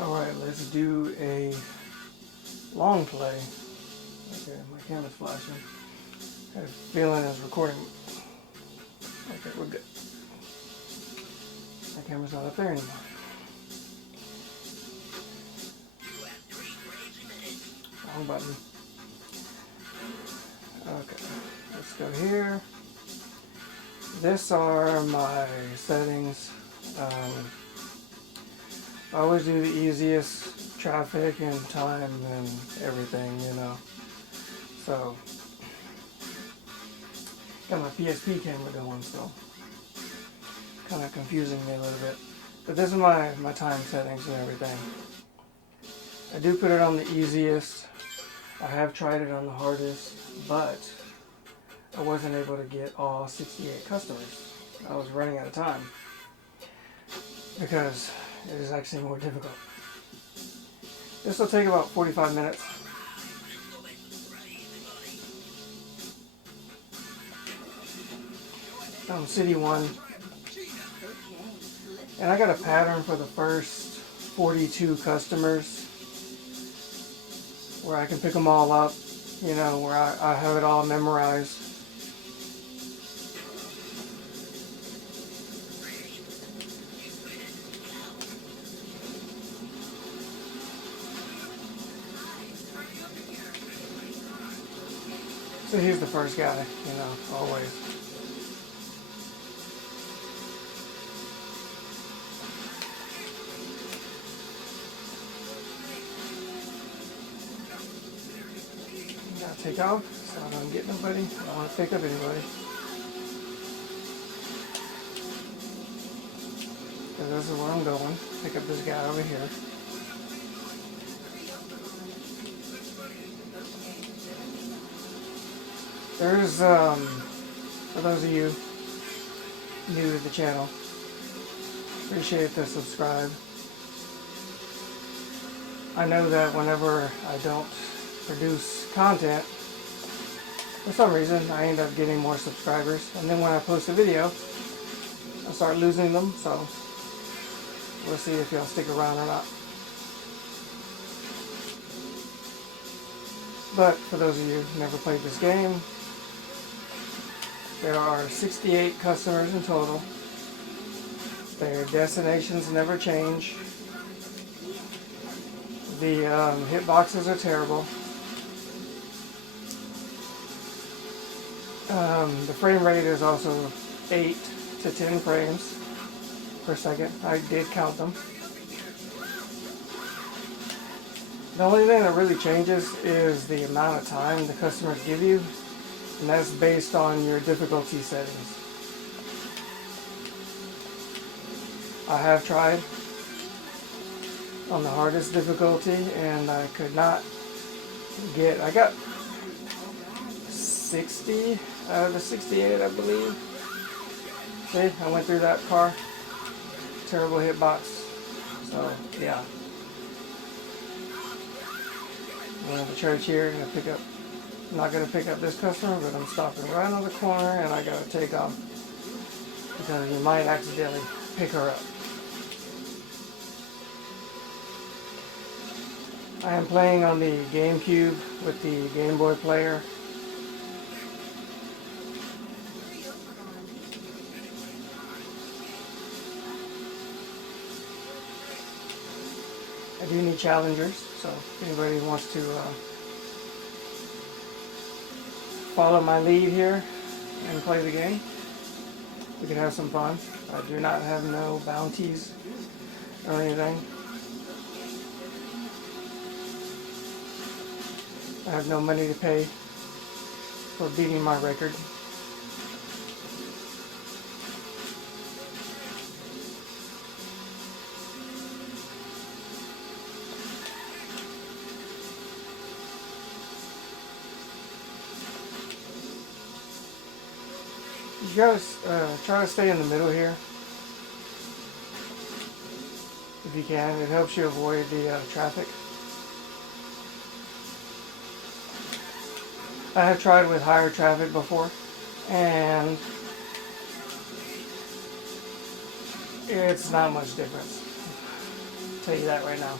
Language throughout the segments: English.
Alright, let's do a long play. Okay, my camera's flashing. I have a feeling it's recording. Okay, we're good. My camera's not up there anymore. Wrong button. Okay, let's go here. This are my settings. I always do the easiest traffic and time and everything, you know. So, got my PSP camera going, so kind of confusing me a little bit. But this is my time settings and everything. I do put it on the easiest. I have tried it on the hardest, but I wasn't able to get all 68 customers. I was running out of time because it is actually more difficult. This will take about 45 minutes. City 1. And I got a pattern for the first 42 customers where I can pick them all up, you know, where I have it all memorized. So he's the first guy, you know, always. Gotta take off so I don't get nobody. I don't want to pick up anybody. Because this is where I'm going. Pick up this guy over here. There's, for those of you new to the channel, appreciate the subscribe. I know that whenever I don't produce content, for some reason I end up getting more subscribers, and then when I post a video I start losing them, so we'll see if y'all stick around or not. But for those of you who never played this game, there are 68 customers in total. Their destinations never change. The hitboxes are terrible. The frame rate is also 8 to 10 frames per second. I did count them. The only thing that really changes is the amount of time the customers give you, and that's based on your difficulty settings. I have tried on the hardest difficulty and I could not get, I got 60 out of the 68, I believe. See, I went through that car. Terrible hitbox. So, yeah. I'm going to church here. I'm gonna pick up, I'm not going to pick up this customer, but I'm stopping right on the corner and I got to take off because you might accidentally pick her up. I am playing on the GameCube with the Game Boy player. I do need challengers, so if anybody wants to follow my lead here and play the game, we can have some fun. I do not have no bounties or anything. I have no money to pay for beating my record. You guys try to stay in the middle here if you can. It helps you avoid the traffic. I have tried with higher traffic before, and it's not much difference. tell you that right now.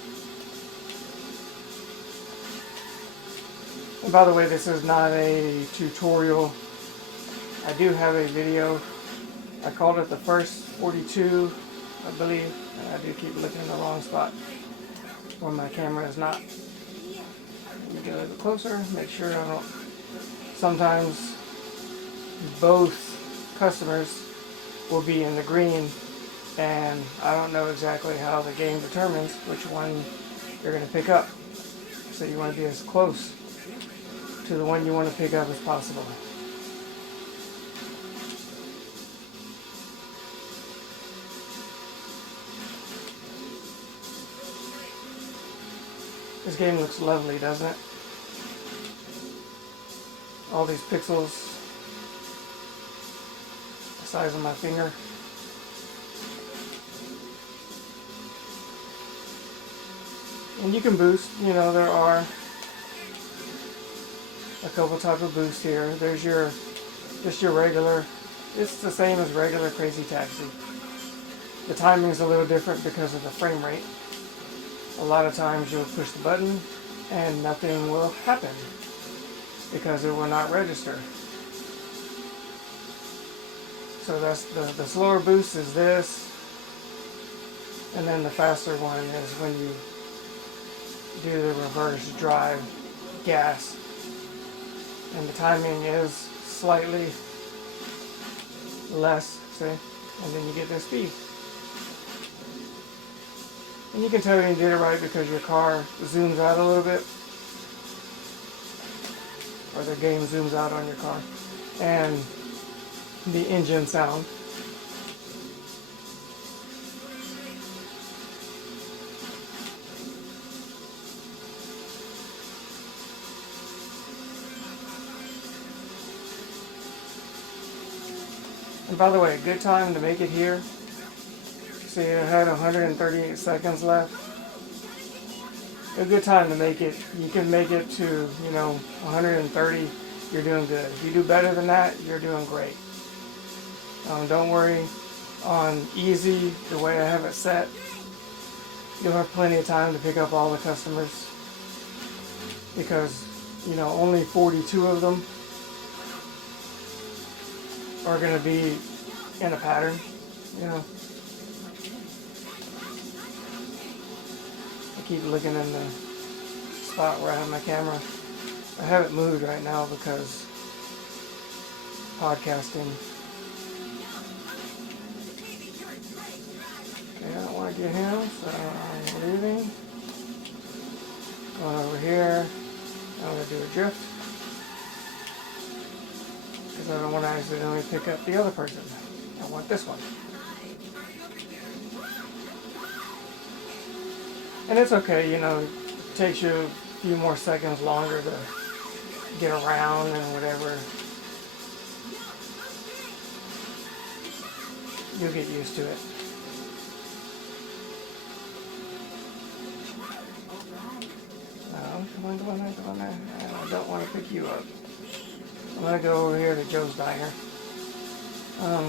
And by the way, this is not a tutorial. I do have a video. I called it the first 42, I believe. And I do keep looking in the wrong spot where my camera is not. Let me get a little bit closer, make sure I don't. Sometimes both customers will be in the green, and I don't know exactly how the game determines which one you're going to pick up. So you want to be as close to the one you want to pick up as possible. This game looks lovely, doesn't it? All these pixels the size of my finger. And you can boost, you know, there are a couple types of boost here. There's just your regular, it's the same as regular Crazy Taxi. The timing is a little different because of the frame rate. A lot of times you'll push the button and nothing will happen because it will not register. So that's the slower boost is this, and then the faster one is when you do the reverse drive gas, and the timing is slightly less, see, and then you get this speed. And you can tell you did it right because your car zooms out a little bit, or the game zooms out on your car, and the engine sound. And by the way, good time to make it here. See, I had 138 seconds left. A good time to make it. You can make it to, 130. You're doing good. If you do better than that, you're doing great. Don't worry. On easy, the way I have it set, you'll have plenty of time to pick up all the customers. Because, only 42 of them are going to be in a pattern, I keep looking in the spot where I have my camera. I have it moved right now because podcasting. Okay, I don't want to get him, so I'm leaving. Going over here. I'm going to do a drift. Because I don't want to accidentally pick up the other person. I want this one. And it's okay, it takes you a few more seconds longer to get around and whatever. You'll get used to it. No, come on there. I don't want to pick you up. I'm going to go over here to Joe's Diner.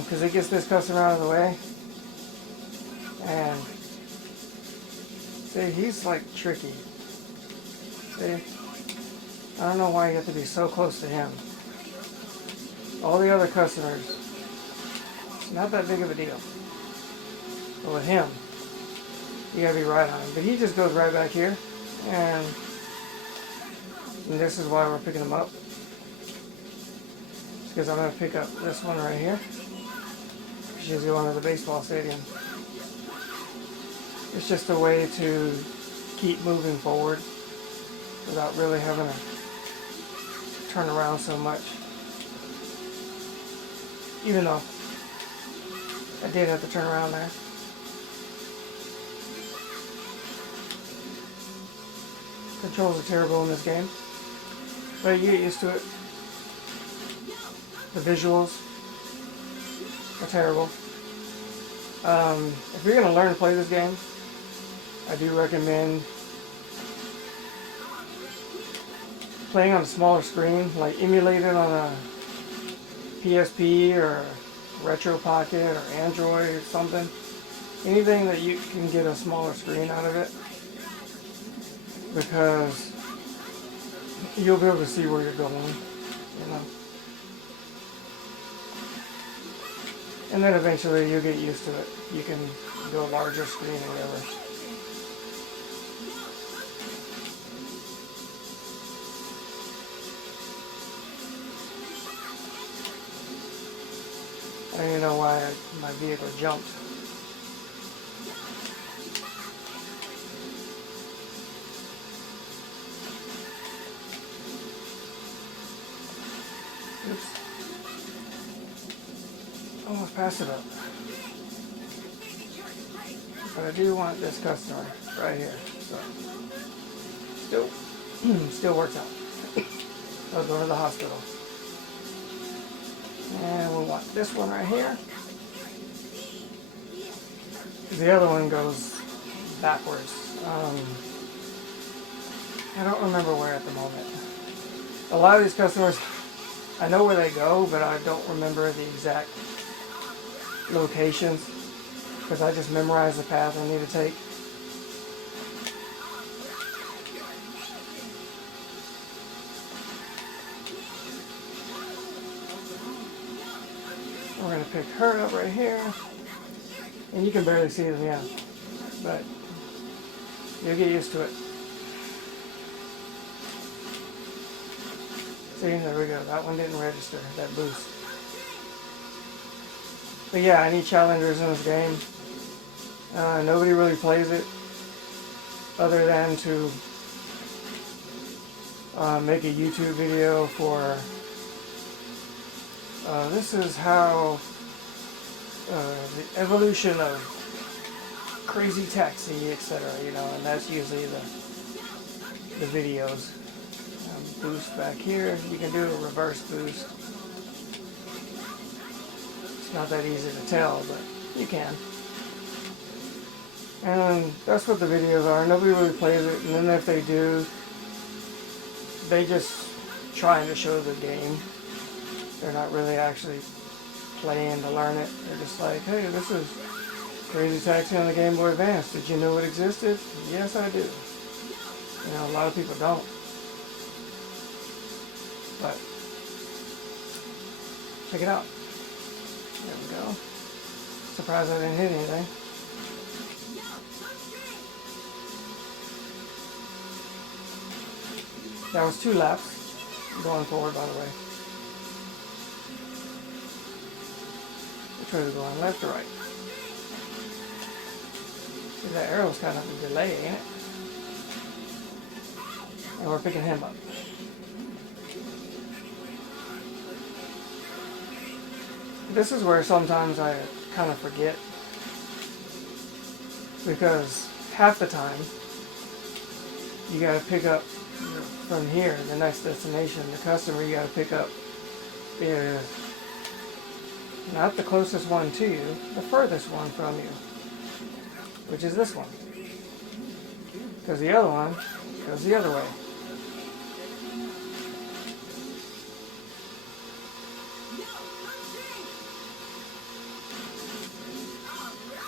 Because it gets this customer out of the way. And see, he's like tricky. See? I don't know why you have to be so close to him. All the other customers, it's not that big of a deal. But with him, you gotta be right on him. But he just goes right back here. And this is why we're picking him up. It's because I'm gonna pick up this one right here. She's going to the baseball stadium. It's just a way to keep moving forward without really having to turn around so much. Even though I did have to turn around there. Controls are terrible in this game, but you get used to it. The visuals are terrible. If you're going to learn to play this game, I do recommend playing on a smaller screen, like emulate it on a PSP or Retro Pocket or Android or something. anything that you can get a smaller screen out of it, because you'll be able to see where you're going, you know. And then eventually you'll get used to it. You can do a larger screen or whatever. I don't even know why my vehicle jumped. Oops. Almost passed it up. But I do want this customer right here. So still works out. I'll go to the hospital. And we'll want this one right here. The other one goes backwards. I don't remember where at the moment. A lot of these customers, I know where they go, but I don't remember the exact locations because I just memorized the path I need to take. We're going to pick her up right here. And you can barely see them, yeah. But you'll get used to it. See, there we go. That one didn't register, that boost. But yeah, I need challengers in this game. Nobody really plays it other than to make a YouTube video for this is how the evolution of Crazy Taxi, etc. You know, and that's usually the videos. Boost back here. You can do a reverse boost. It's not that easy to tell, but you can. And that's what the videos are. Nobody really plays it, and then if they do, they just trying to show the game. They're not really actually playing to learn it. They're just like, hey, this is Crazy Taxi on the Game Boy Advance. Did you know it existed? Yes, I do. You know, a lot of people don't. But check it out. There we go. Surprised I didn't hit anything. That was 2 laps going forward, by the way. Which way are we going, left or right? See, that arrow's kind of a delay, ain't it? And we're picking him up. This is where sometimes I kind of forget, because half the time you got to pick up from here, the next destination. The customer you got to pick up is not the closest one to you, the furthest one from you, which is this one, because the other one goes the other way.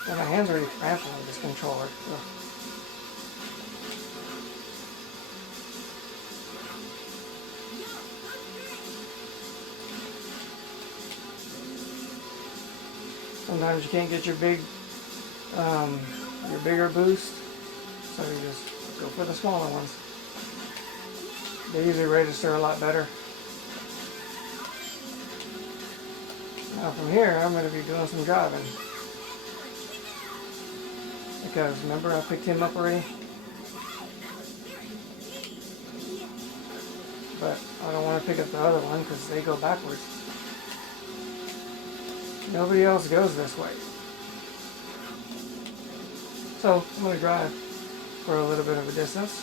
And my hands are already cramping with this controller. Ugh. Sometimes you can't get your bigger boost, so you just go for the smaller ones. They usually register a lot better. Now from here, I'm going to be doing some driving. Because remember I picked him up already? But I don't want to pick up the other one because they go backwards. Nobody else goes this way. So I'm going to drive for a little bit of a distance.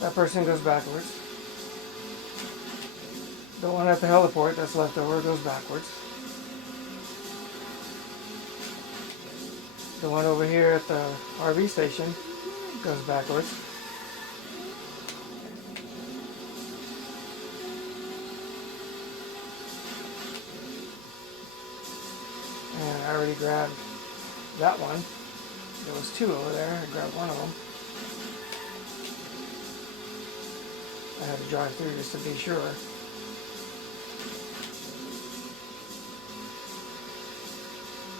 That person goes backwards. The one at the heliport that's left over goes backwards. The one over here at the RV station goes backwards. And I already grabbed that one. There was two over there. I grabbed one of them. I had to drive through just to be sure.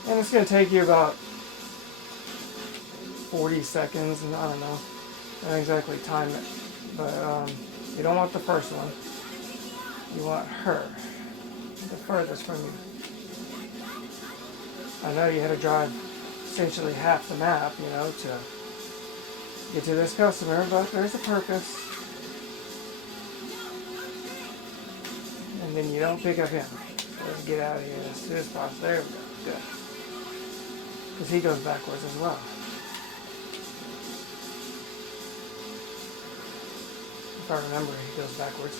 And it's going to take you about 40 seconds, and I don't know. I don't exactly time it. But you don't want the first one. You want her. The furthest from you. I know you had to drive essentially half the map, you know, to get to this customer, but there's a purpose. And then you don't pick up him. Let's get out of here as soon as possible. There we go. Good. Because he goes backwards as well. If I remember, he goes backwards.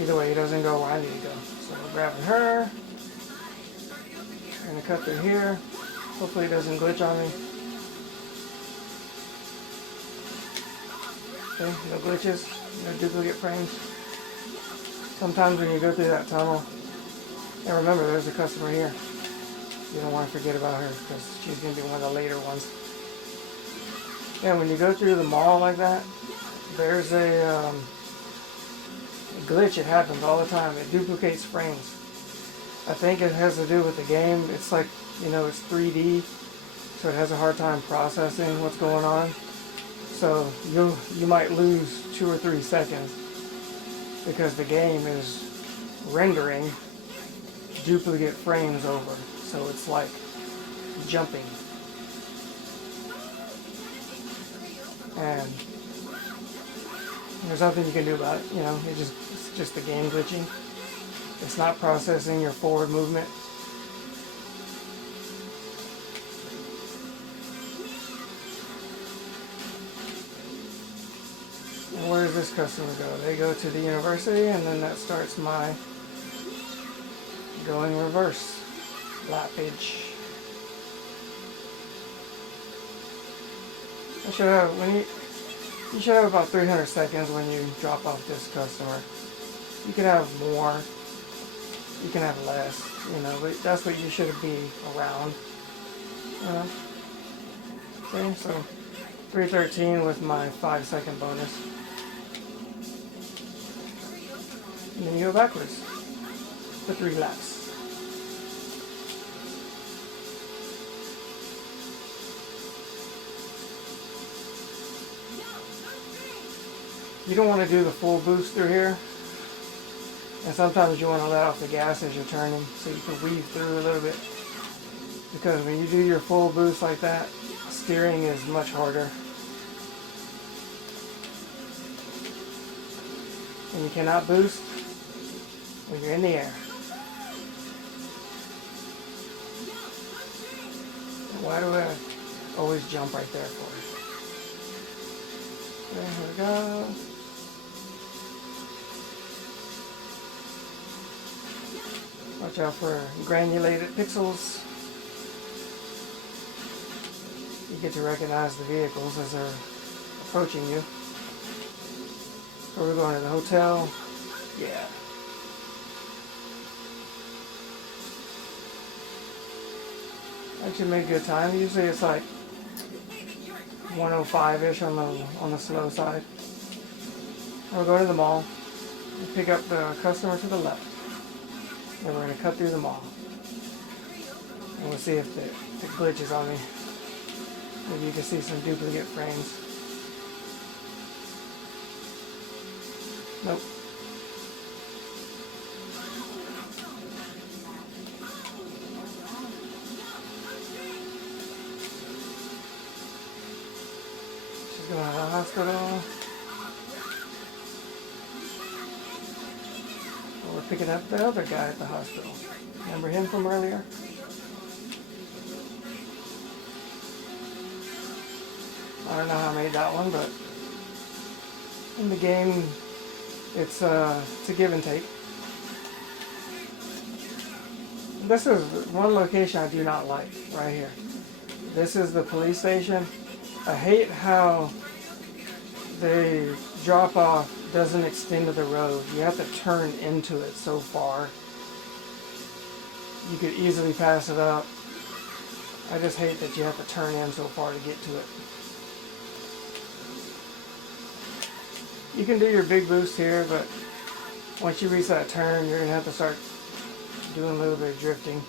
Either way, he doesn't go where I need to go. So we're grabbing her. We're going to cut through here. Hopefully it doesn't glitch on me. Okay, no glitches, no duplicate frames. Sometimes when you go through that tunnel, and remember there's a customer here. You don't want to forget about her because she's going to be one of the later ones. Yeah, when you go through the mall like that, there's a glitch. It happens all the time. It duplicates frames. I think it has to do with the game. It's like, you know, it's 3D, so it has a hard time processing what's going on. So you might lose 2 or 3 seconds because the game is rendering duplicate frames over. So it's like jumping. And there's nothing you can do about it, you know, it's just the game glitching. It's not processing your forward movement. And where does this customer go? They go to the university, and then that starts my going reverse lappage. I should have, you should have about 300 seconds when you drop off this customer. You can have more, you can have less, you know, but that's what you should be around. Okay, so 313 with my 5-second bonus. And then you go backwards for 3 laps. You don't want to do the full boost through here. And sometimes you want to let off the gas as you're turning so you can weave through a little bit. Because when you do your full boost like that, steering is much harder. And you cannot boost when you're in the air. Why do I always jump right there for it? Okay, here we go. Watch out for granulated pixels. You get to recognize the vehicles as they're approaching you. So we're going to the hotel. Yeah. Actually made good time. Usually it's like 105-ish on the slow side. We'll go to the mall and pick up the customer to the left. And we're going to cut through the mall. And we'll see if it glitches on me. Maybe you can see some duplicate frames. Nope. She's going to the hospital. We're picking up the other guy at the hospital. Remember him from earlier? I don't know how I made that one, but in the game, it's a give and take. This is one location I do not like, right here. This is the police station. I hate how the drop off doesn't extend to the road. You have to turn into it so far. You could easily pass it up. I just hate that you have to turn in so far to get to it. You can do your big boost here, but once you reach that turn, you're going to have to start doing a little bit of drifting.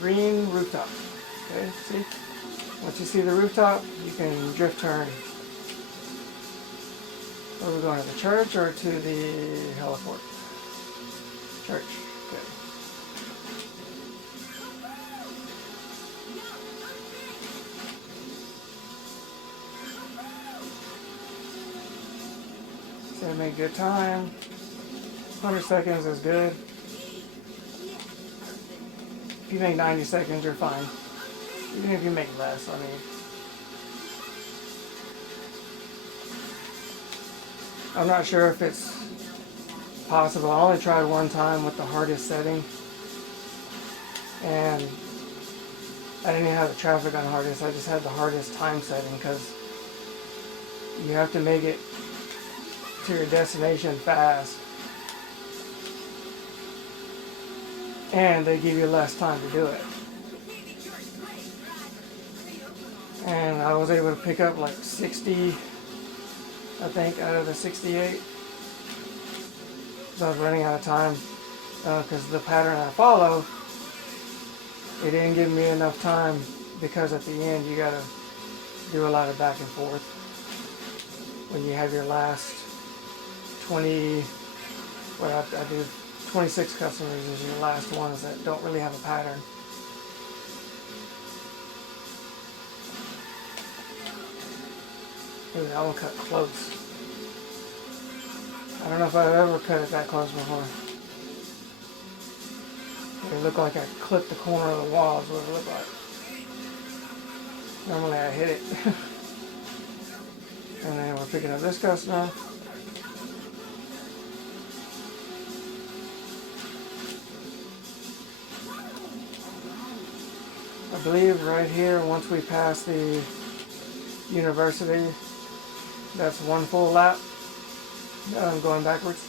Green rooftop. Okay, see? Once you see the rooftop, you can drift turn. Are we going to the church or to the heliport? Church. Good. So make good time. 100 seconds is good. If you make 90 seconds, you're fine. Even if you make less, I mean. I'm not sure if it's possible. I only tried one time with the hardest setting. And I didn't even have the traffic on hardest. I just had the hardest time setting because you have to make it to your destination fast. And they give you less time to do it. And I was able to pick up like 60, I think, out of the 68. So I was running out of time because the pattern I follow, it didn't give me enough time because at the end you gotta do a lot of back and forth. When you have your last 20, what I do, 26 customers is your last ones that don't really have a pattern. Ooh, that one cut close. I don't know if I've ever cut it that close before. It looked like I clipped the corner of the wall is what it looked like. Normally I hit it. And then we're picking up this customer. I believe right here, once we pass the university, that's one full lap. I'm going backwards.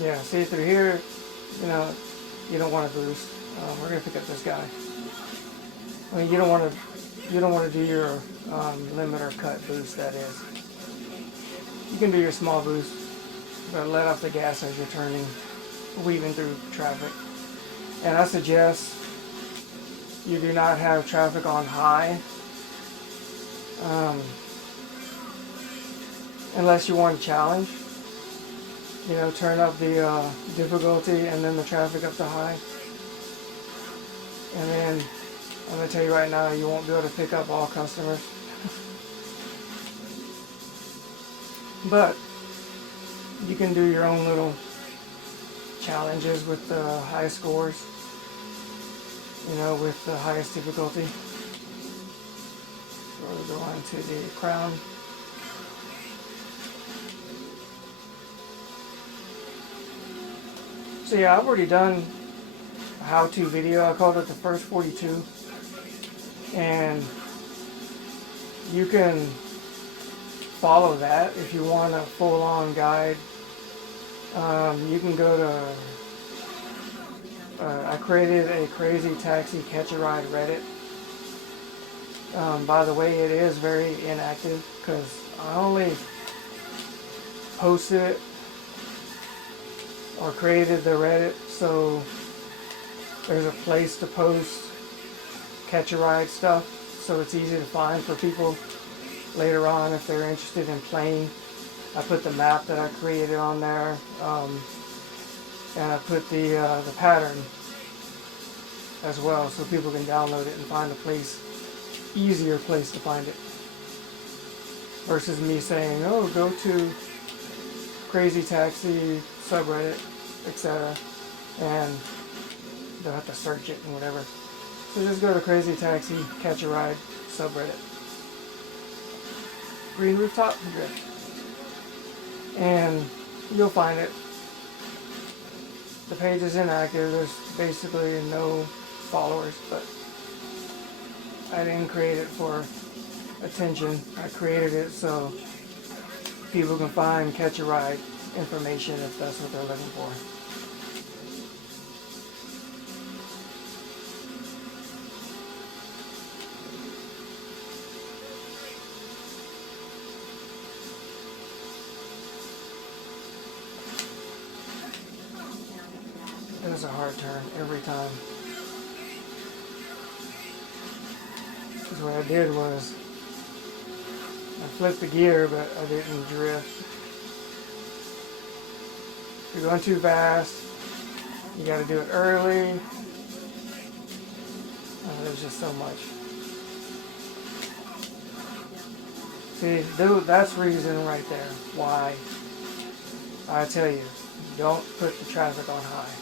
Yeah, see through here, you know, you don't want to boost. We're gonna pick up this guy. I mean, you don't want to do your limiter cut boost. That is, you can do your small boost, but let off the gas as you're turning, weaving through traffic. And I suggest you do not have traffic on high, unless you want a challenge. You know, turn up the difficulty and then the traffic up to high. And then, I'm going to tell you right now, you won't be able to pick up all customers. But, you can do your own little challenges with the high scores. You know, with the highest difficulty. So we're going to the crown. So yeah, I've already done a how-to video. I called it the first 42. And you can follow that if you want a full-on guide. You can go to, I created a Crazy Taxi Catch a Ride Reddit. By the way, it is very inactive because I only posted it or created the Reddit so there's a place to post catch a ride stuff so it's easy to find for people later on if they're interested in playing. I put the map that I created on there, and I put the pattern as well so people can download it and find a place, easier place to find it versus me saying, oh, go to Crazy Taxi subreddit, etc. and they'll have to search it and whatever. So just go to Crazy Taxi Catch a Ride subreddit. Green rooftop drift. And you'll find it. The page is inactive. There's basically no followers, but I didn't create it for attention. I created it so people can find catch a ride information if that's what they're looking for. It was a hard turn every time. Because what I did was I flipped the gear, but I didn't drift. If you're going too fast, you got to do it early. There's just so much. See, that's reason right there why I tell you, don't put the traffic on high.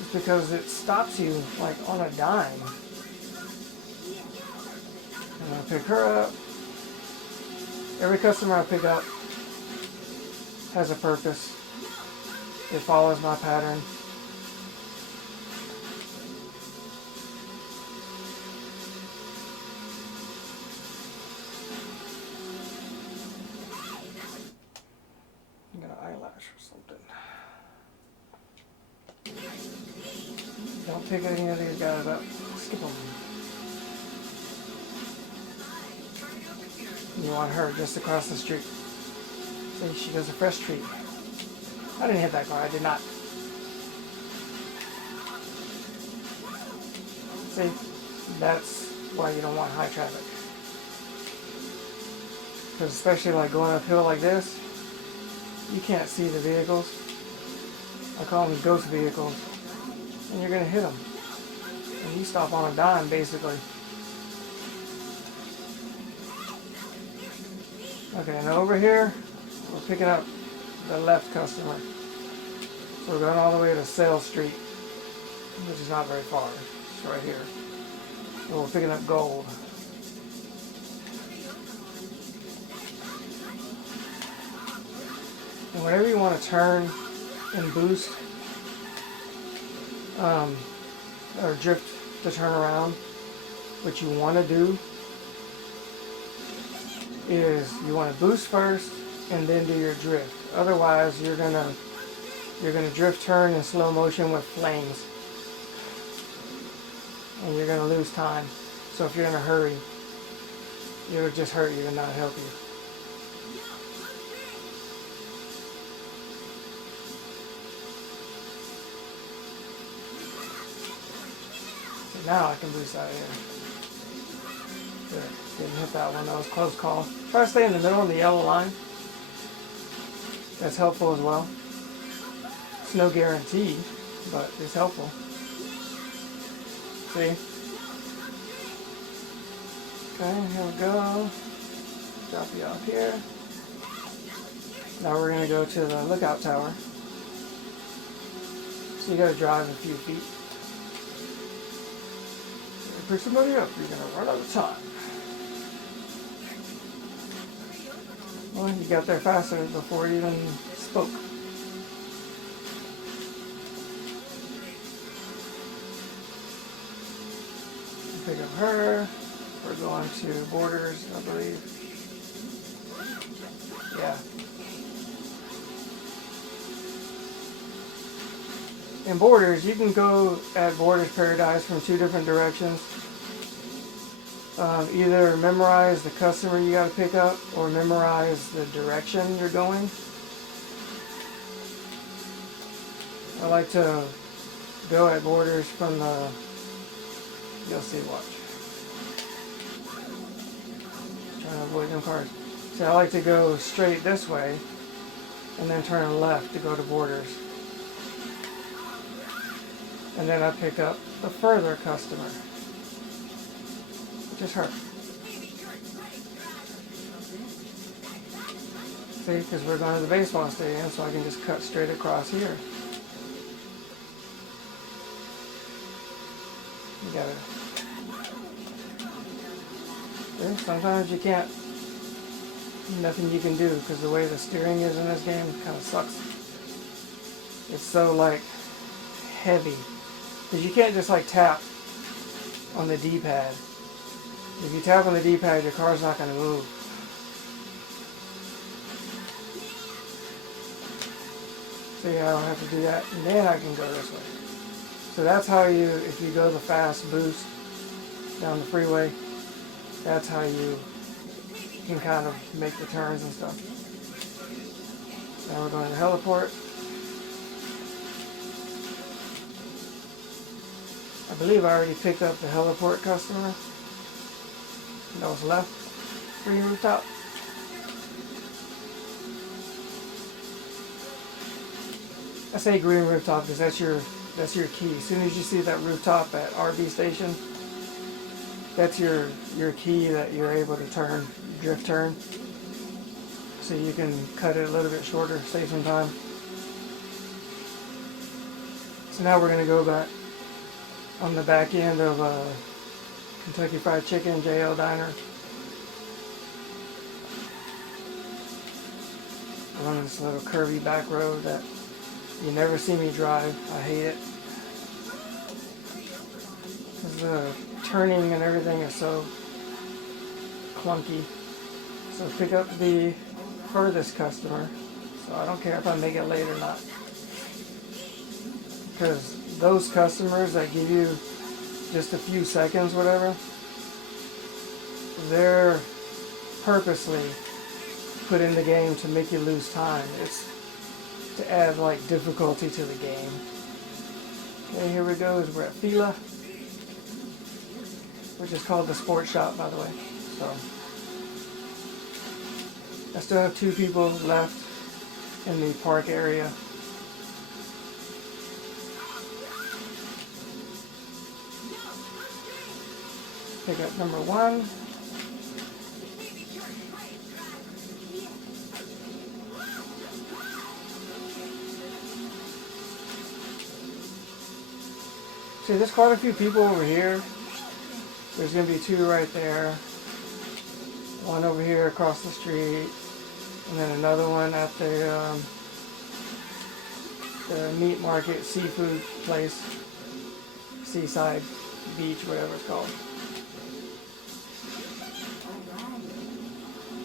It's because it stops you like on a dime. I'm going to pick her up. Every customer I pick up has a purpose. It follows my pattern. I got an eyelash or something. Don't pick any of these guys up. Skip them. You want her just across the street. See, she does a fresh treat. I didn't hit that car, I did not. See, that's why you don't want high traffic. Because especially like going uphill like this, you can't see the vehicles. I call them ghost vehicles. And you're going to hit them. And you stop on a dime basically. Okay, now over here, we're picking up the left customer. So we're going all the way to Sale Street, which is not very far. It's right here. And we're picking up gold. And whenever you want to turn and boost, or drift to turn around, what you want to do is you want to boost first and then do your drift. Otherwise, you're gonna drift turn in slow motion with flames, and you're gonna lose time. So if you're in a hurry, it'll just hurt you and not help you. So now I can boost out of here. Good. Didn't hit that one. That was a close call. Try to stay in the middle of the yellow line. That's helpful as well. It's no guarantee, but it's helpful. See? Okay, here we go. Drop you off here. Now we're going to go to the lookout tower. So you got to drive a few feet. Pick somebody up, you're going to run out of time. Well, you got there faster before you even spoke. Pick up her. We're going to Borders, I believe. Yeah. In Borders, you can go at Borders Paradise from two different directions. Either memorize the customer you got to pick up or memorize the direction you're going. I like to go at Borders from the, you'll see, watch. Trying to avoid them cars. See, I like to go straight this way and then turn left to go to Borders. And then I pick up the further customer. Just her. See, because we're going to the baseball stadium, so I can just cut straight across here. You gotta. See, sometimes you can't. Nothing you can do because the way the steering is in this game kind of sucks. It's so like heavy because you can't just like tap on the D-pad. If you tap on the D-pad, your car's not going to move. See, I don't have to do that, and then I can go this way. So that's how you, if you go the fast boost down the freeway, that's how you can kind of make the turns and stuff. Now we're going to the heliport. I believe I already picked up the heliport customer that was left. Green rooftop. I say green rooftop because that's your key. As soon as you see that rooftop at RV station, that's your key that you're able to turn, drift turn. So you can cut it a little bit shorter, save some time. So now we're going to go back on the back end of Kentucky Fried Chicken, JL Diner. On this little curvy back road that you never see me drive. I hate it. Because the turning and everything is so clunky. So pick up the furthest customer. So I don't care if I make it late or not. Because those customers that give you just a few seconds, whatever, they're purposely put in the game to make you lose time. It's to add like difficulty to the game. Okay, here we go. We're at Fila, which is called the Sports Shop, by the way. So I still have 2 people left in the park area. Pick up number 1. See, there's quite a few people over here. There's going to be 2 right there. 1 over here across the street. And then another one at the meat market, seafood place. Seaside Beach, whatever it's called.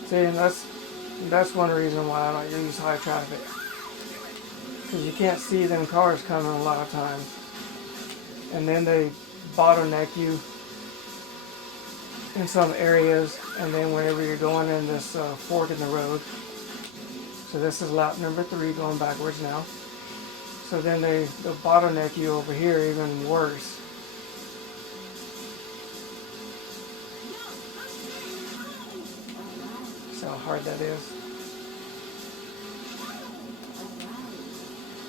See, and that's one reason why I don't use high traffic. Because you can't see them cars coming a lot of times. And then they bottleneck you in some areas, and then whenever you're going in this fork in the road. So this is lap number 3 going backwards now. So then they'll bottleneck you over here even worse. See how hard that is.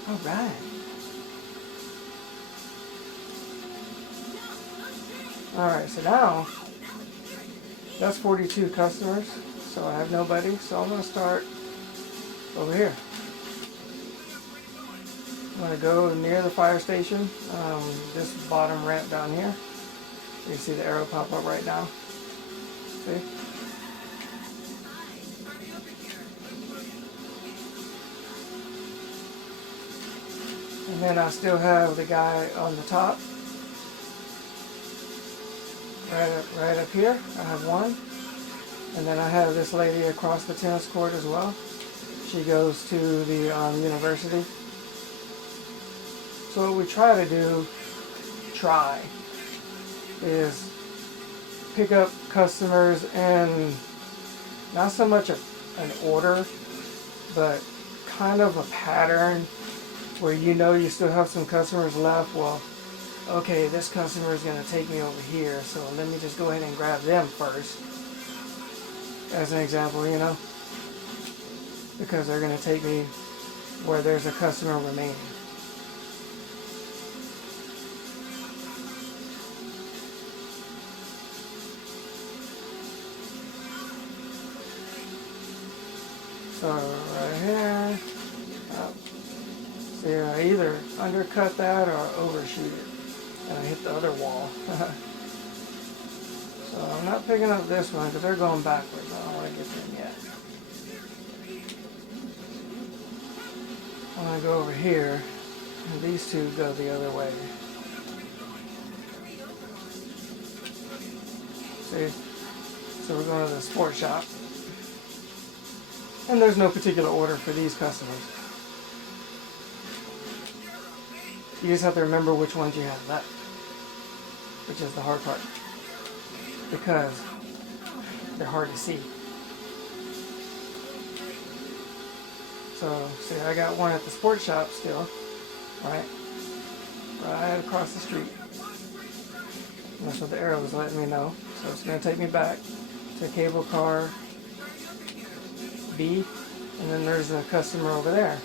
Alright. Alright, so now that's 42 customers, so I have nobody, so I'm going to start over here. I'm going to go near the fire station, this bottom ramp down here. You see the arrow pop up right now. See? And then I still have the guy on the top. Right up here, I have 1. And then I have this lady across the tennis court as well. She goes to the university. So what we try to do, is pick up customers in not so much an order, but kind of a pattern where you know you still have some customers left. Well, okay, this customer is going to take me over here, so let me just go ahead and grab them first. As an example, you know, because they're going to take me where there's a customer remaining. So right here, see, I either undercut that or overshoot it. And I hit the other wall. So I'm not picking up this one because they're going backwards. I don't want to get them yet. I'm going to go over here, and these 2 go the other way. See? So we're going to the sports shop. And there's no particular order for these customers. You just have to remember which ones you have left, which is the hard part, because they're hard to see. So, see, I got one at the sports shop still, right across the street. And that's what the arrow was letting me know. So it's going to take me back to cable car B, and then there's a customer over there.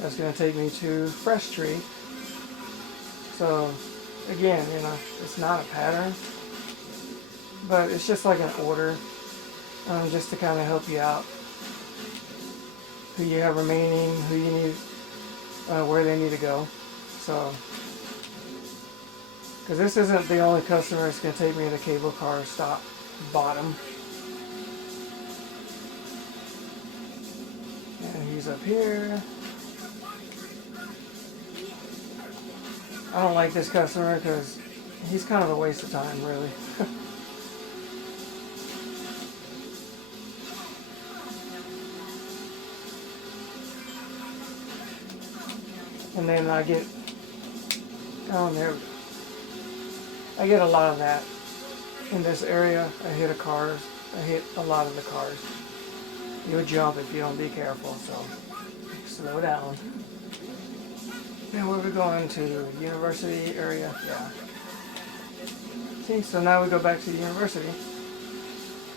That's going to take me to Fresh Tree. So again, you know, it's not a pattern, but it's just like an order, just to kind of help you out. Who you have remaining, who you need, where they need to go. So, because this isn't the only customer that's going to take me to the cable car stop bottom. And he's up here. I don't like this customer because he's kind of a waste of time, really. And then I get, oh, there we go. I get a lot of that in this area. I hit a lot of the cars. You'll jump if you don't be careful, so slow down. Now where we going to? University area? Yeah. See, so now we go back to the university.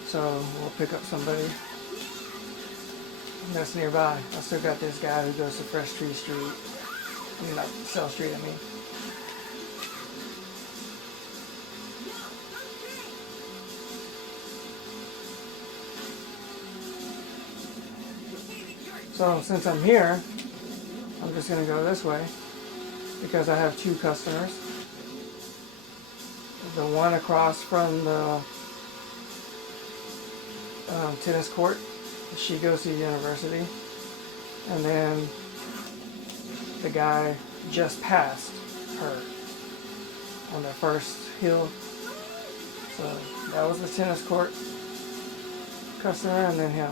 So we'll pick up somebody that's nearby. I still got this guy who goes to Fresh Tree Street. I mean, not Cell Street, I mean. So since I'm here, I'm just going to go this way because I have two customers. The one across from the tennis court, she goes to university, and then the guy just passed her on the first hill. So that was the tennis court customer, and then him.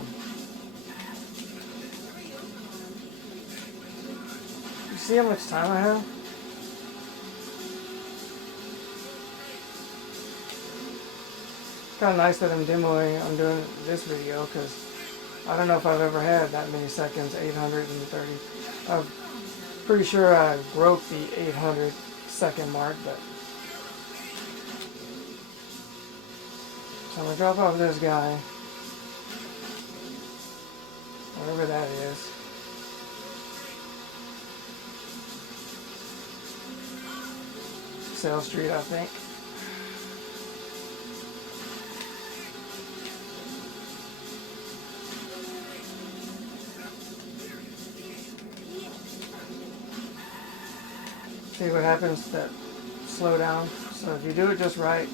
You see how much time I have? Kind of nice that I'm doing this video, because I don't know if I've ever had that many seconds. 830. I'm pretty sure I broke the 800 second mark, but so I'm gonna drop off this guy, whatever that is. Cell Street, I think. See what happens to that slow down. So if you do it just right,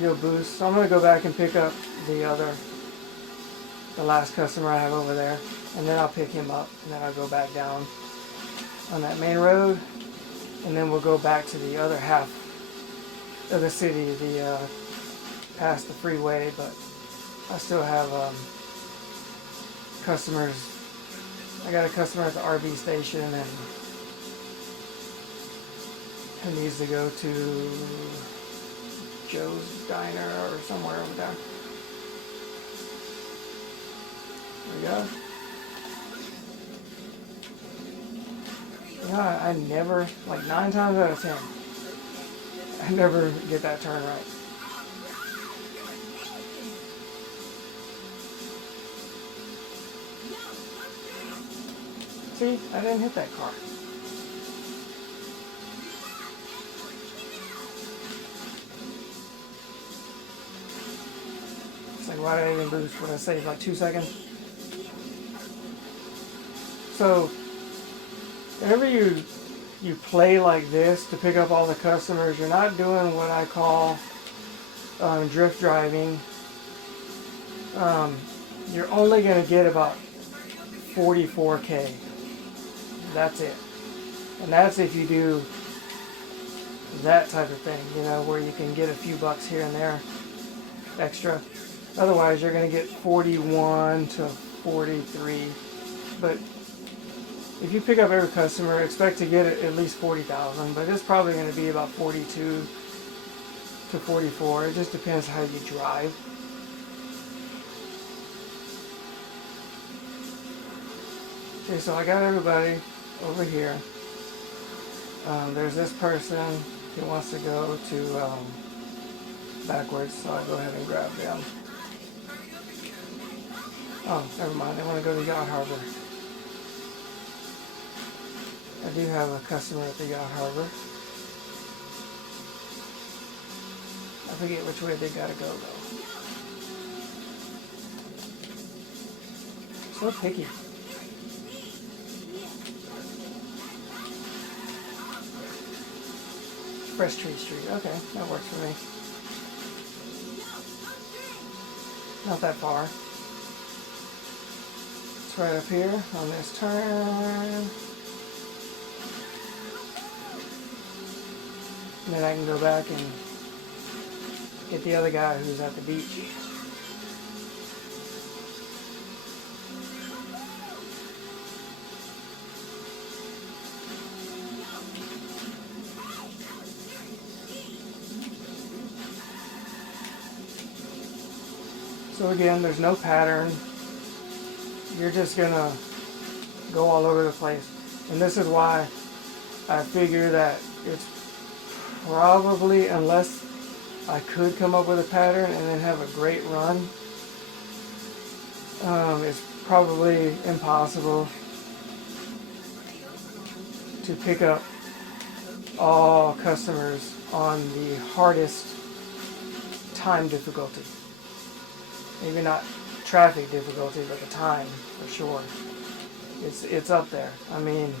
you'll boost. So I'm going to go back and pick up the last customer I have over there, and then I'll pick him up, and then I'll go back down on that main road, and then we'll go back to the other half of the city, past the freeway. But I still have customers. I got a customer at the RV station, and who needs to go to Joe's Diner or somewhere over there. There we go. You know, I never, like 9 times out of 10, I never get that turn right. See, I didn't hit that car. Like, why did I even boost? What I saved like 2 seconds? So whenever you play like this to pick up all the customers, you're not doing what I call drift driving. You're only going to get about 44K. That's it. And that's if you do that type of thing, you know, where you can get a few bucks here and there extra. Otherwise, you're going to get 41 to 43. But if you pick up every customer, expect to get at least 40,000. But it's probably going to be about 42 to 44. It just depends how you drive. Okay, so I got everybody over here. There's this person who wants to go to backwards, so I'll go ahead and grab them. Oh, never mind. They want to go to Yacht Harbor. I do have a customer at the Yacht Harbor. I forget which way they gotta go though. So picky. Fresh Tree Street. Okay, that works for me. Not that far. It's right up here on this turn. And then I can go back and get the other guy who's at the beach. So again, there's no pattern. You're just gonna go all over the place. And this is why I figure that it's probably, unless I could come up with a pattern and then have a great run, it's probably impossible to pick up all customers on the hardest time difficulty. Maybe not traffic difficulty, but the time for sure. It's up there. I mean,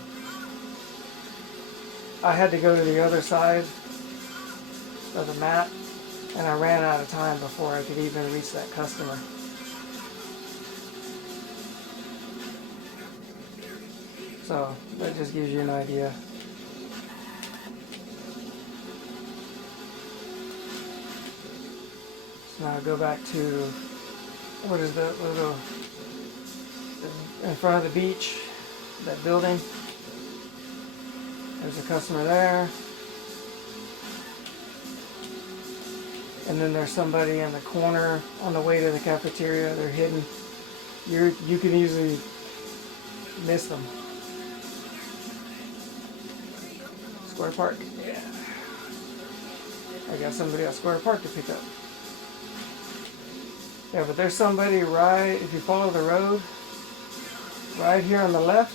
I had to go to the other side of the map, and I ran out of time before I could even reach that customer. So that just gives you an idea. So now I go back to, what is that little, in front of the beach, that building. There's a customer there. And then there's somebody in the corner on the way to the cafeteria. They're hidden. You can easily miss them. Square Park. Yeah. I got somebody at Square Park to pick up. Yeah, but there's somebody right, if you follow the road, right here on the left,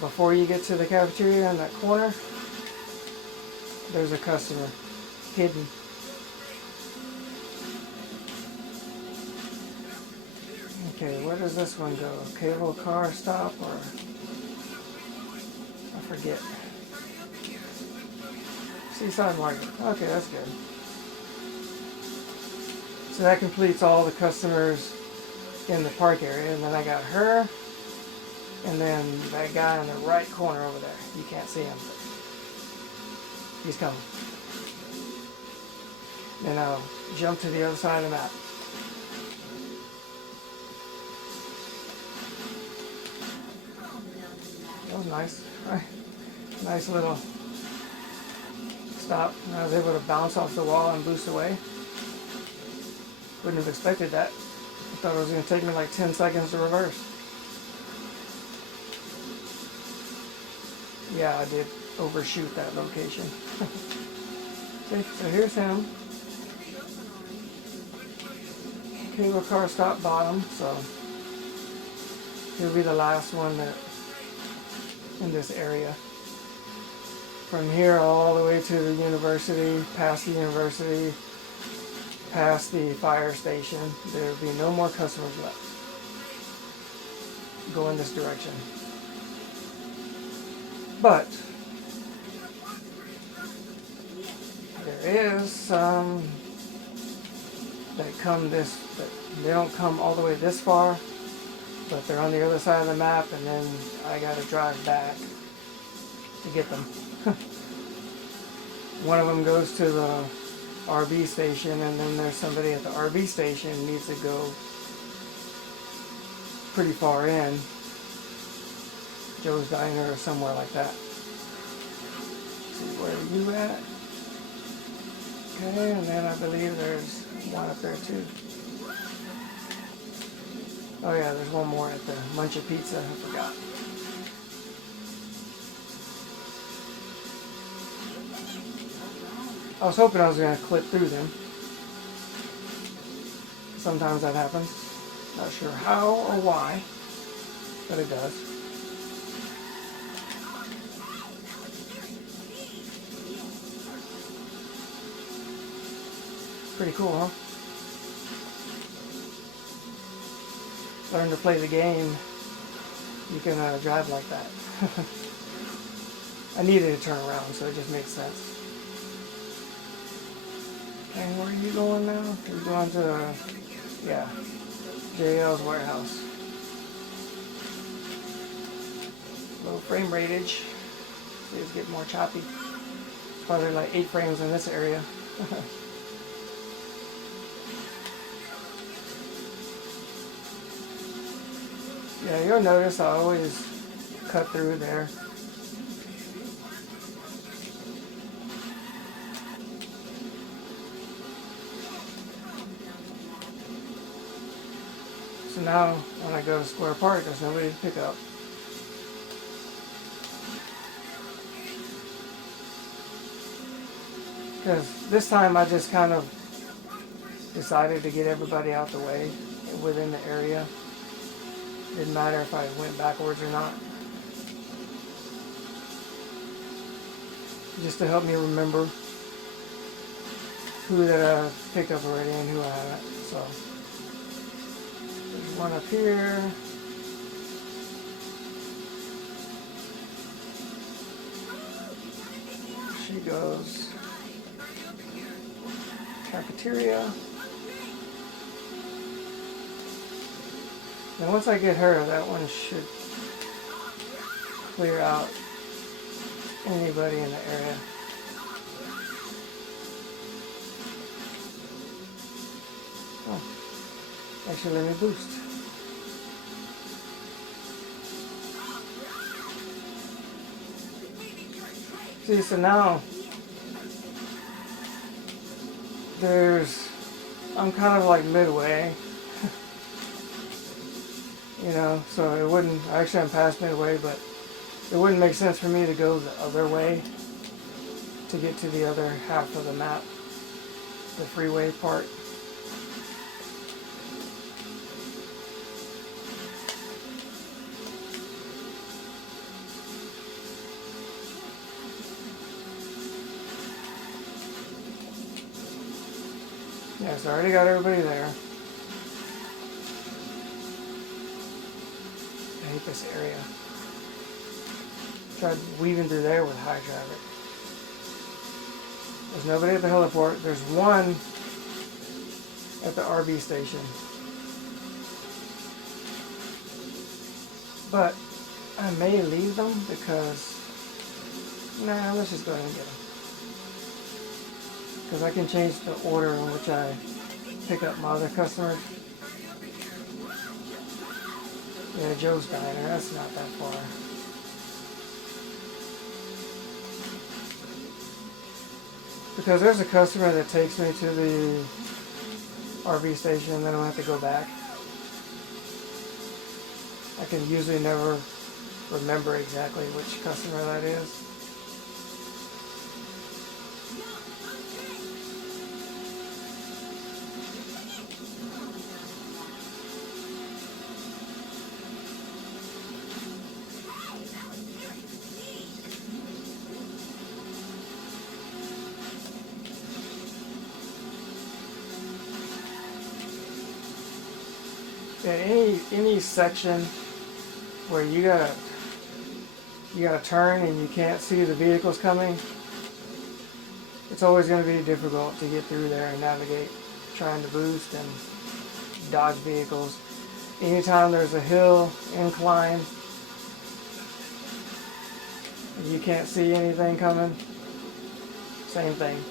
before you get to the cafeteria in that corner, there's a customer hidden. Okay, where does this one go? Cable car stop, or I forget. Seaside Market. Okay, that's good. So that completes all the customers in the park area, and then I got her, and then that guy in the right corner over there. You can't see him, but he's coming. Then I'll jump to the other side of the map. That was nice. Right. Nice little stop. I was able to bounce off the wall and boost away. Wouldn't have expected that. I thought it was going to take me like 10 seconds to reverse. Yeah, I did overshoot that location. Okay, so here's him. Cable car stop bottom, so he'll be the last one that in this area. From here all the way to the university, past the university, past the fire station, there will be no more customers left. Go in this direction. But there is some that come this, that they don't come all the way this far, but they're on the other side of the map, and then I gotta drive back to get them. one of them goes to the RV station, and then there's somebody at the RV station who needs to go pretty far in, Joe's Diner or somewhere like that. Let's see, where are you at? Okay, and then I believe there's one up there too. Oh yeah, there's one more at the Muncha Pizza, I forgot. I was hoping I was going to clip through them. Sometimes that happens. Not sure how or why, but it does. Pretty cool, huh? Learn to play the game. You can drive like that. I needed to turn around, so it just makes sense. And where are you going now? You're going to, yeah, JL's warehouse. Low frame rateage. See, it's getting more choppy. Probably like 8 frames in this area. Yeah, you'll notice I always cut through there. So now, when I go to Square Park, there's nobody to pick up. Because this time I just kind of decided to get everybody out the way within the area. Didn't matter if I went backwards or not. Just to help me remember who that I picked up already and who I haven't. So there's one up here. She goes cafeteria. And once I get her, that one should clear out anybody in the area. Oh, actually let me boost. See, so now I'm kind of like midway. You know, so it wouldn't, actually I'm past midway, but it wouldn't make sense for me to go the other way to get to the other half of the map, the freeway part. Yeah, so I already got everybody there. I hate this area. Tried weaving through there with high traffic. There's nobody at the heliport. There's one at the RV station. But I may leave them because, nah, let's just go ahead and get them. Because I can change the order in which I pick up my other customers. Yeah, Joe's Diner, that's not that far. Because there's a customer that takes me to the RV station and then I have to go back. I can usually never remember exactly which customer that is. Yeah, any section where you gotta turn and you can't see the vehicles coming, it's always going to be difficult to get through there and navigate, trying to boost and dodge vehicles. Anytime there's a hill, incline, and you can't see anything coming, same thing.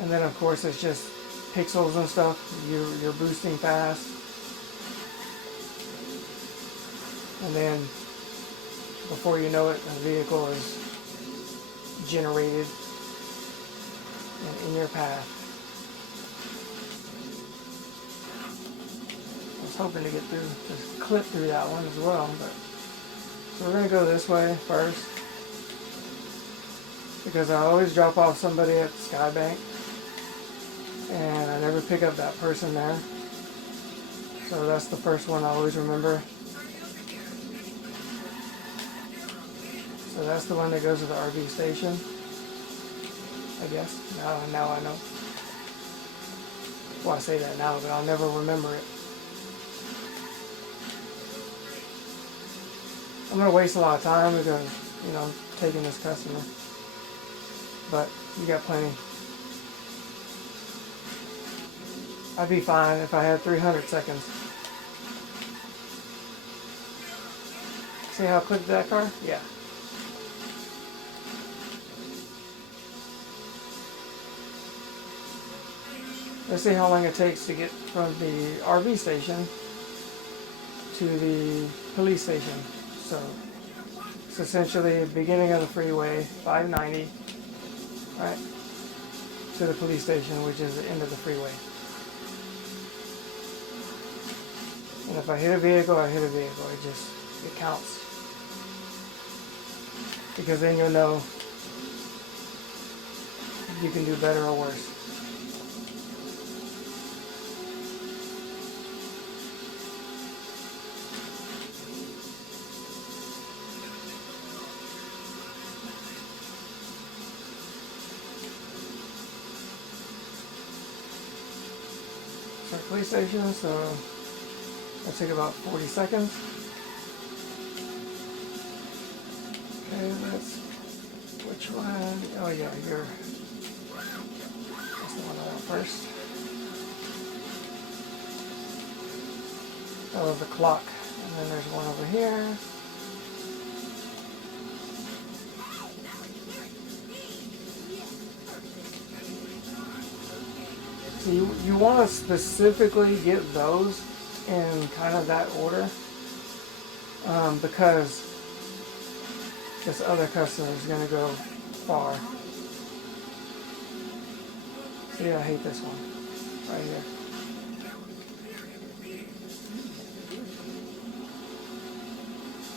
And then of course it's just pixels and stuff. You're boosting fast. And then before you know it, the vehicle is generated and in your path. I was hoping to get through, to clip through that one as well, but so we're going to go this way first, because I always drop off somebody at the Skybank and I never pick up that person there. So that's the first one I always remember. So that's the one that goes to the RV station, I guess. Now I know. Well, I say that now, but I'll never remember it. I'm going to waste a lot of time because, you know, taking this customer. But you got plenty. I'd be fine if I had 300 seconds. See how I clipped that car? Yeah. Let's see how long it takes to get from the RV station to the police station. So it's essentially the beginning of the freeway, 590, right, to the police station, which is the end of the freeway. And if I hit a vehicle, I hit a vehicle. It counts. Because then you'll know if you can do better or worse. Police station, so that took about 40 seconds. Okay, which one? Oh yeah, here. That's the one I want first. That was the clock, and then there's one over here. So you want to specifically get those in kind of that order, because this other customer is going to go far. See, I hate this one right here.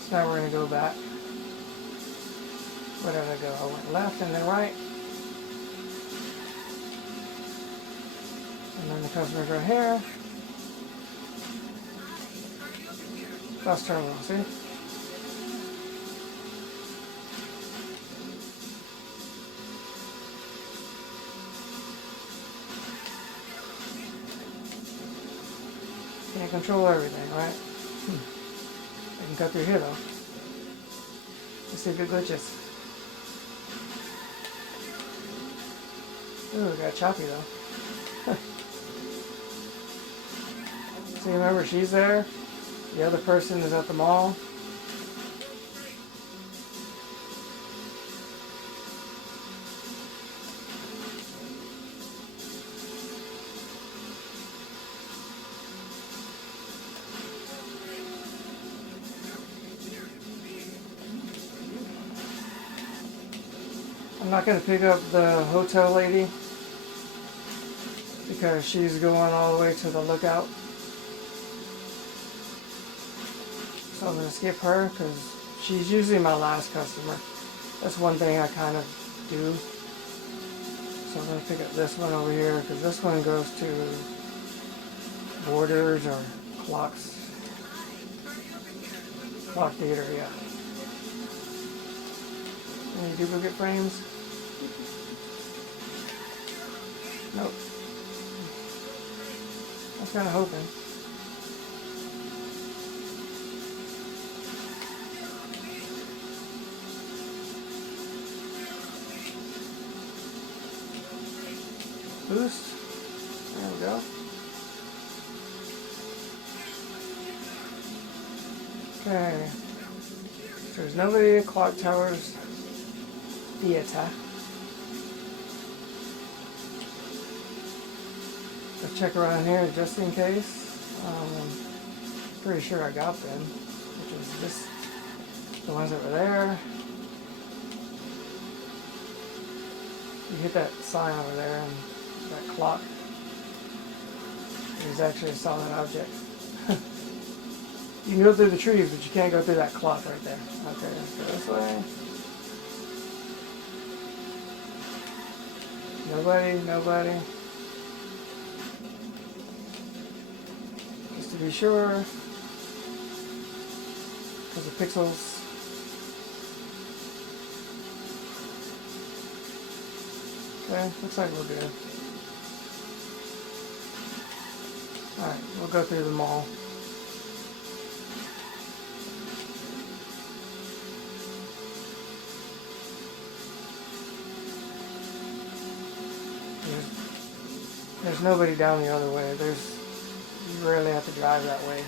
So now we're going to go back. Where did I go? I went left and then right. And then the customer's right here. Bus terminal, see? Can't control everything, right? I can cut through here though. Let's see if it glitches. Ooh, it got choppy though. See, remember, she's there. The other person is at the mall. I'm not going to pick up the hotel lady because she's going all the way to the lookout. So I'm going to skip her because she's usually my last customer. That's one thing I kind of do. So I'm going to pick up this one over here because this one goes to Borders or Clocks. Clock Theater, yeah. Any duplicate frames? Nope. I was kind of hoping. Boost. There we go. Okay. There's nobody at Clock Tower's theater. Let's check around here just in case. Pretty sure I got them, which is just the ones that were there. You hit that sign over there and that clock. It is actually a solid object. You can go through the trees, but you can't go through that clock right there. Okay, let's go this way. Nobody, nobody. Just to be sure, because of pixels. Okay, looks like we're good. Alright, we'll go through the mall. There's nobody down the other way. You rarely have to drive that way.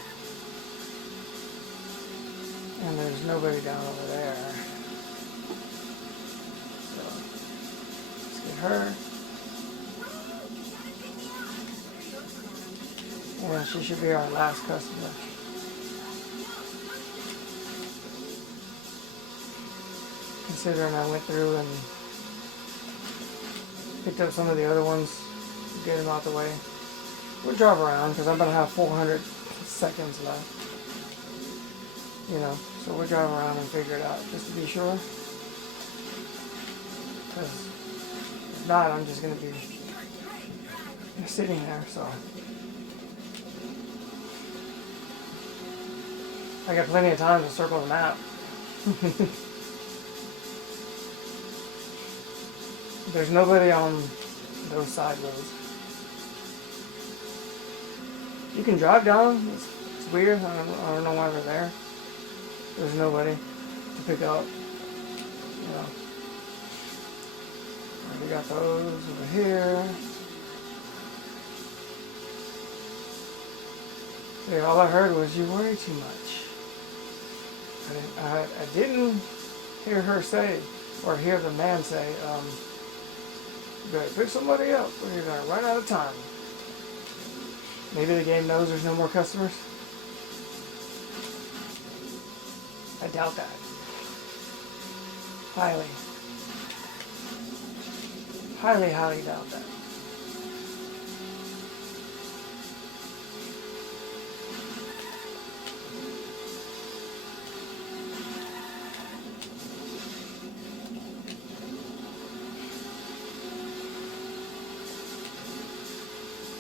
And there's nobody down over there. So, let's get her. And she should be our last customer. Considering I went through and picked up some of the other ones, get them out the way. We'll drive around because I'm going to have 400 seconds left. You know, so we'll drive around and figure it out just to be sure. Because if not, I'm just going to be sitting there, so. I got plenty of time to circle the map. There's nobody on those side roads. You can drive down. It's weird. I don't know why they're there. There's nobody to pick up. You know. We got those over here. See, all I heard was you worry too much. I didn't hear her say, or hear the man say, you better pick somebody up or you're going to run out of time. Maybe the game knows there's no more customers. I doubt that. Highly doubt that.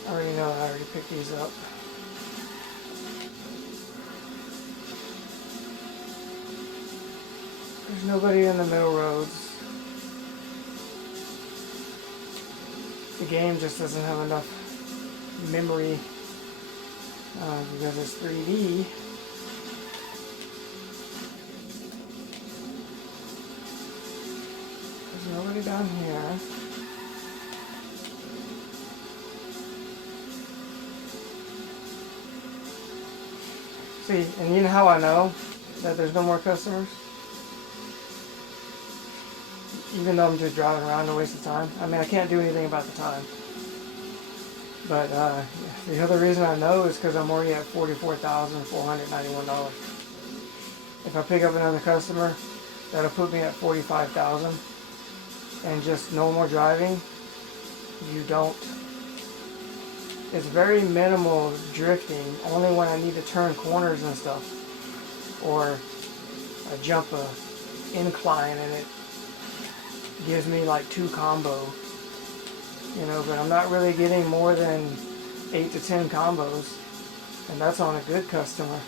I already know I already picked these up. There's nobody in the middle roads. The game just doesn't have enough memory because it's 3D. There's nobody down here. See, and you know how I know that there's no more customers? Even though I'm just driving around to waste of time. I mean, I can't do anything about the time. But the other reason I know is because I'm already at $44,491. If I pick up another customer, that'll put me at $45,000. And just no more driving, you don't. It's very minimal drifting, only when I need to turn corners and stuff. Or I jump a incline and it gives me like 2 combo. You know, but I'm not really getting more than 8 to 10 combos. And that's on a good customer.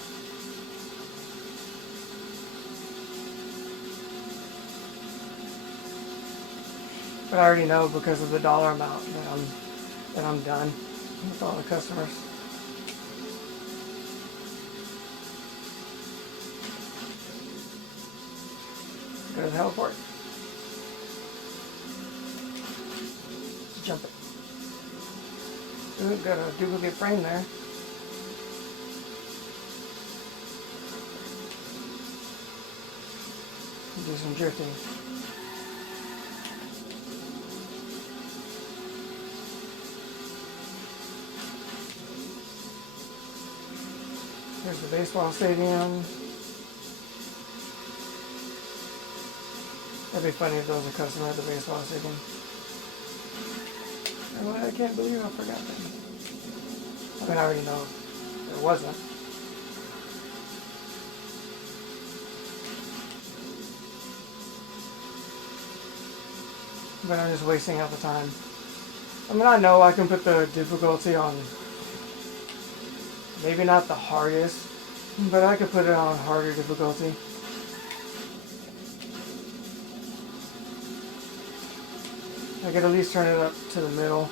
But I already know because of the dollar amount that I'm done with all the customers. Go to the heliport. Jump it. Ooh, got a duplicate frame there. do some drifting. Here's the baseball stadium. That'd be funny if there was a customer at the baseball stadium. Well, I can't believe I forgot that. I mean, I already know there wasn't. But I'm just wasting out the time. I mean, I know I can put the difficulty on, maybe not the hardest, but I could put it on harder difficulty. I could at least turn it up to the middle.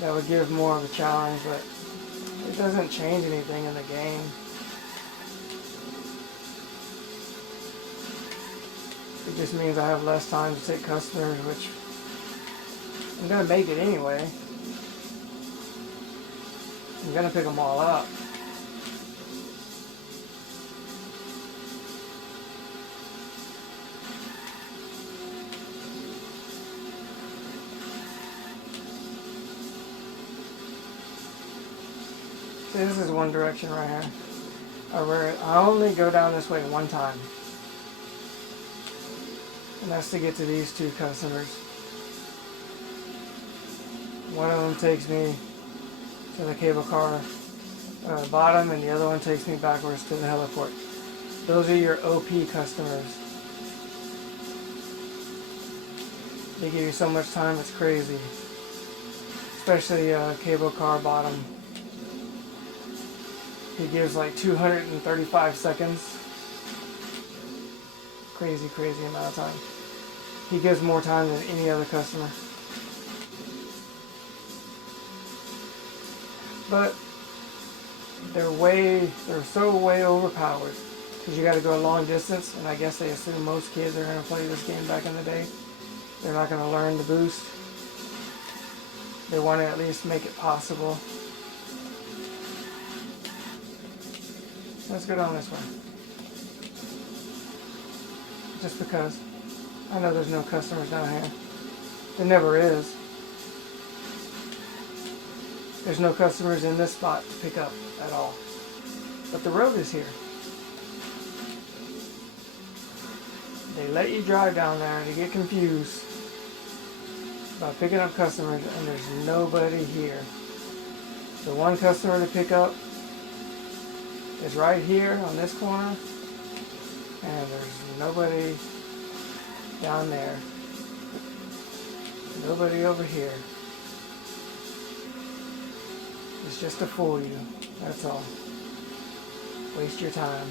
That would give more of a challenge, but it doesn't change anything in the game. It just means I have less time to take customers, which I'm going to make it anyway. I'm going to pick them all up. See, this is one direction right here. I only go down this way one time. And that's to get to these two customers. One of them takes me to the cable car bottom, and the other one takes me backwards to the heliport. Those are your OP customers. They give you so much time, it's crazy. Especially cable car bottom. He gives like 235 seconds. Crazy amount of time. He gives more time than any other customer. But they're so way overpowered because you got to go a long distance, and I guess they assume most kids are going to play this game back in the day. They're not going to learn the boost. They want to at least make it possible. Let's go down this way. Just because I know there's no customers down here. There never is. There's no customers in this spot to pick up at all. But the road is here. They let you drive down there to get confused about picking up customers, and there's nobody here. The one customer to pick up is right here on this corner, and there's nobody down there. Nobody over here. It's just to fool you, that's all. Waste your time.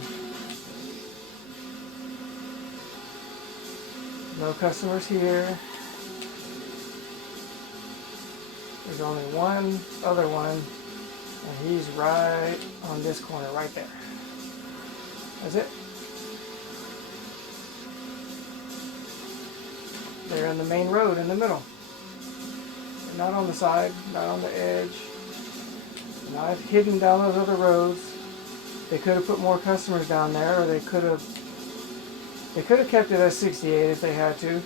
No customers here. There's only one other one, and he's right on this corner, right there. That's it. They're in the main road in the middle. They're not on the side, not on the edge. Not hidden down those other roads. They could have put more customers down there, or they could have kept it at 68 if they had to.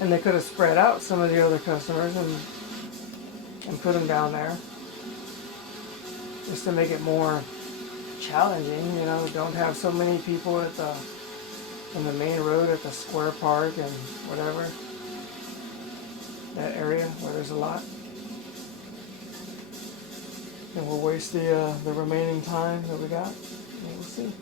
And they could have spread out some of the other customers and put them down there. Just to make it more challenging, you know, don't have so many people in the main road at the square park and whatever. That area where there's a lot. And we'll waste the remaining time that we got. And we'll see.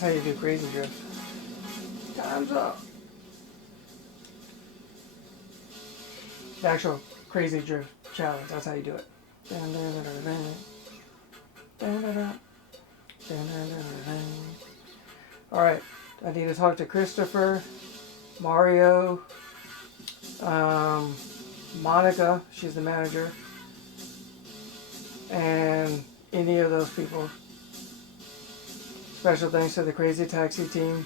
That's how you do crazy drift. Time's up. The actual crazy drift challenge, that's how you do it. Alright, I need to talk to Christopher, Mario, Monica, she's the manager, and any of those people. Special thanks to the Crazy Taxi team.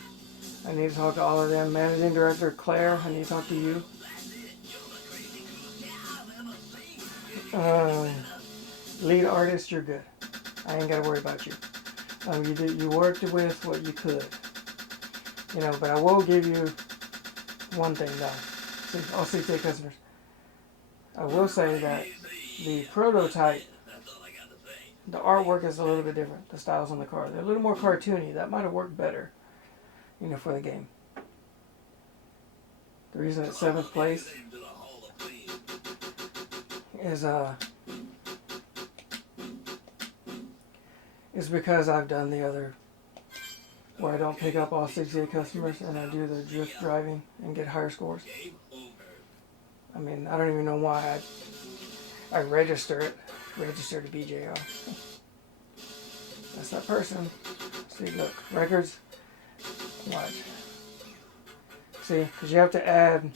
I need to talk to all of them. Managing Director Claire, I need to talk to you. Lead artist, you're good. I ain't got to worry about you. You worked with what you could. You know, but I will give you one thing though. See, all CTA customers. I will say that the prototype, the artwork is a little bit different. The styles on the car, they're a little more cartoony. That might have worked better, you know, for the game. The reason it's 7th place is because I've done the other where I don't pick up all 68 customers and I do the drift driving and get higher scores. I mean, I don't even know why I register to BJR. That's that person. See, look, records. Watch. See, because you have to add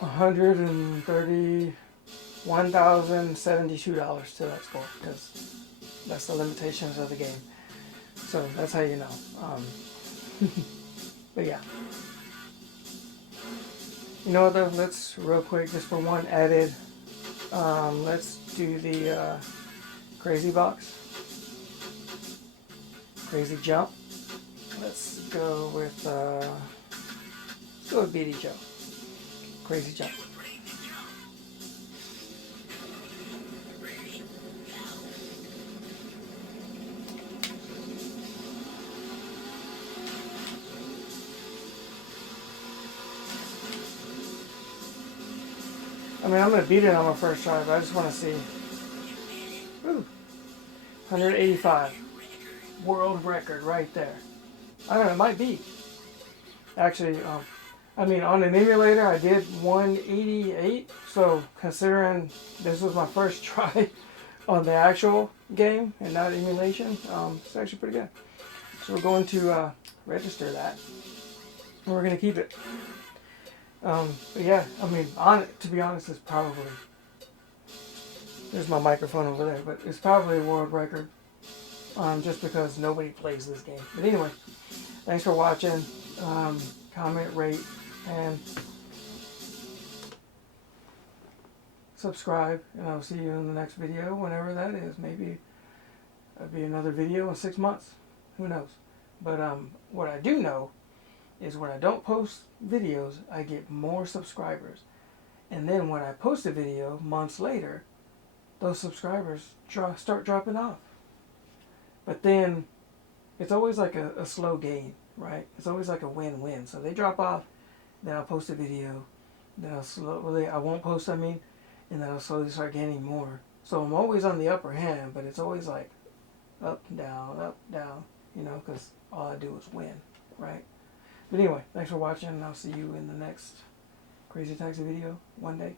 $131,072 to that score because that's the limitations of the game. So that's how you know. But yeah. You know what though? Let's real quick, just for one added, let's do the crazy box. Crazy jump. Let's go with BD Joe. Crazy jump. I mean, I'm going to beat it on my first try, but I just want to see. Ooh, 185. World record right there. I don't know, it might be. Actually, I mean, on an emulator, I did 188. So, considering this was my first try on the actual game and not emulation, it's actually pretty good. So, we're going to register that. And we're going to keep it. But yeah, I mean, to be honest, it's probably, there's my microphone over there, but it's probably a world record, just because nobody plays this game. But anyway, thanks for watching, comment, rate, and subscribe, and I'll see you in the next video, whenever that is. Maybe it'll be another video in 6 months, who knows. But what I do know is when I don't post videos, I get more subscribers. And then when I post a video months later, those subscribers start dropping off. But then it's always like a slow gain, right? It's always like a win-win. So they drop off, then I'll post a video, then I won't post, and then I'll slowly start gaining more. So I'm always on the upper hand, but it's always like up, down, you know, because all I do is win, right? But anyway, thanks for watching, and I'll see you in the next Crazy Taxi video one day.